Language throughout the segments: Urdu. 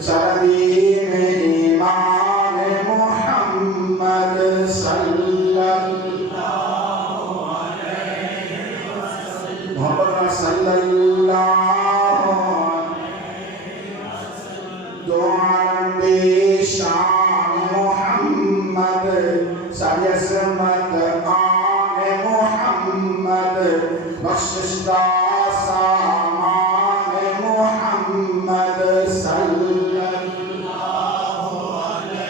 سردین ایمان محمد صلی اللہ علیہ وسلم محمد صلی اللہ علیہ وسلم دو عالم بے شان محمد ساری عظمت آن محمد بخشش دا سامان محمد صلی اللہ علیہ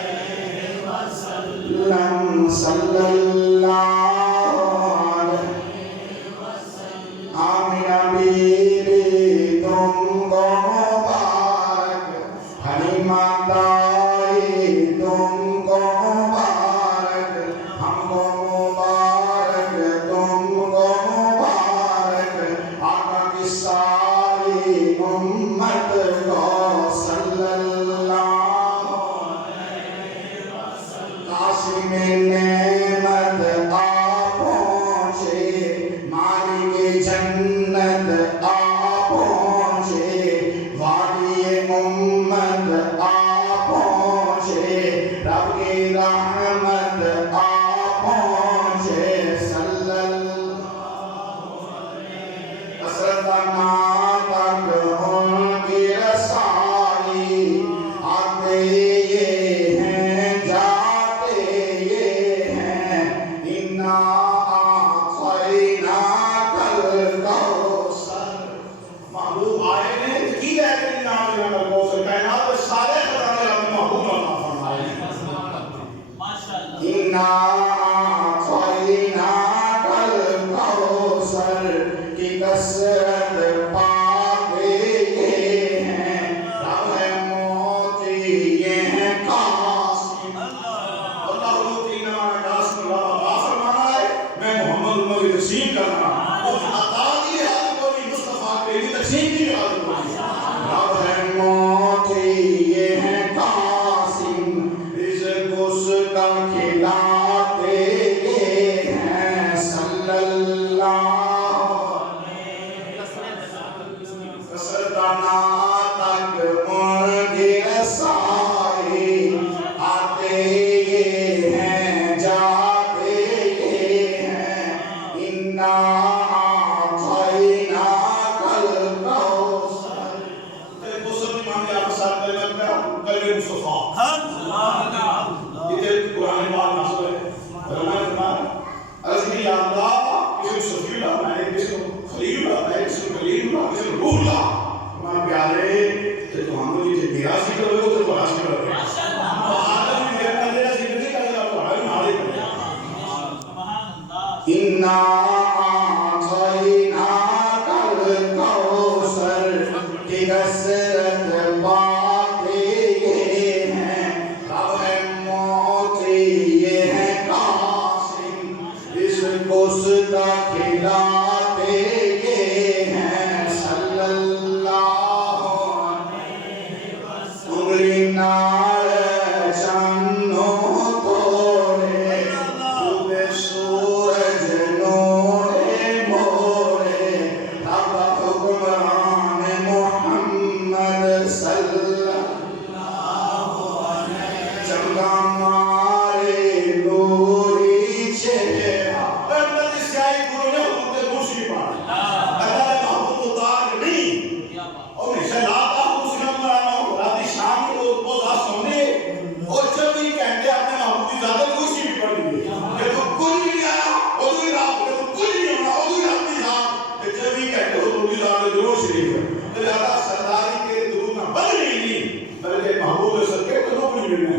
وسلم صلی اللہ علیہ وسلم آمینہ بیوی تم کو مبارک حلیمہ دائی تم کو مبارک ہم کو مبارک تم کو مبارک آقا کی ساری امت کو صلی اللہ علیہ وسلم قاسم نعمت آ پہنچے مالک جنت آ پہنچے والی امت آ پہنچے رب کی رحمت آ پہنچے صلی اللہ علیہ وسلم تک ان کی رسائی آتے یہ ہیں جاتے یہ ہیں انا اعطیناک الکوثر محبوب آئے ہیں کی ہے کہ انا اعطیناک الکوثر کائنات میں سارے خزانے رب محبوب عطا فرمائے انا اعطیناک الکوثر کی کثرت پاتے یہ ہیں رب ہے موتی یہ ہیں قاسم اللہ موتی نام قاسم اللہ غافر مانا ہے میں محمد امت کی تقسیم کرنا وہ عطا کی حال کوئی مصطفیٰ کے لیے تقسیم کی حال کوئی رب ہے موتی یہ ہیں قاسم رزق اس کا کھلاتے یہ ہیں صلی اللہ کسرتنا تک ان کی رسائی آتے یہ ہیں جاتے یہ ہیں انا اعطیناک الکوثر کوثر کی معنی آپ کے ساتھ کلمہ کلمہ مصطفیٰ یہ قرآن پاک نازل ہے علامہ فرمایا عرض کی یا اللہ کسی کو صفی اللہ بنائے کسی کو خلیل اللہ بنائے کسی کو کلیم اللہ کسی کو روح اللہ ہمارے پیارے تو ہم لوگ یہ میراث ہی کرو گے تو تلاش کرو گے آدم نے میرا کلیرہ ذکر نہیں کرے گا تو ہمارے نارے کرے گا انا اعطیناک الکوثر کی کثرت باتیں یہ ہیں رب ہے موتی یہ ہیں قاسم رزق اس کا کھلاتے یہ ہیں صلی اللہ علیہ وسلم انگلی نال چانو توڑے خوب سورج نورے موڑے رب حکمران محمد صلی اللہ علیہ چمگا مارے نوری چہرہ اپنے سیائی گروہ نے حکم کے دوسری بار اللہ محبوب اتار نہیں اور ہمیشہ لاتا ہوں اس نمبر آنا ہوں راتی شام کو بہت آس ہونے اور جب بھی کہتے اپنے محبوب کی زیادہ دوسری بھی پڑھ لیے کہ تو کوئی نہیں آیا اور دوی رات کہ تو کوئی نہیں ہونا اور دوی رات بھی ذات کہ جب بھی کہتے ہو تو بھی ذات درود شریف ہے تو لہذا سرداری کے درود میں بل نہیں بلکہ محبوب سر کے قدموں میں ملنا ہے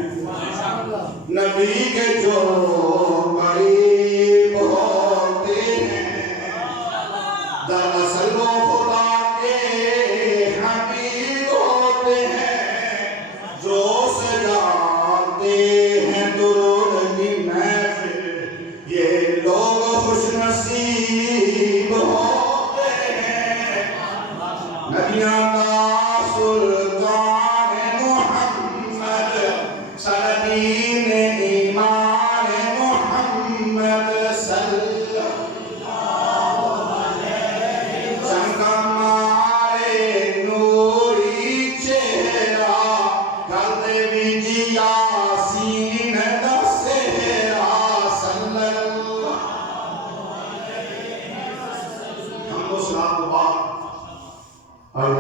نبی کے جو قریب ہوتے ہیں دراصل وہ خدا کے حبیب ہوتے ہیں جو سجاتے ہیں درود کی محفل یہ لوگ خوش نصیب ہوتے ہیں نبیوں کا سلطان محمد سردین ایمان محمد ساتھ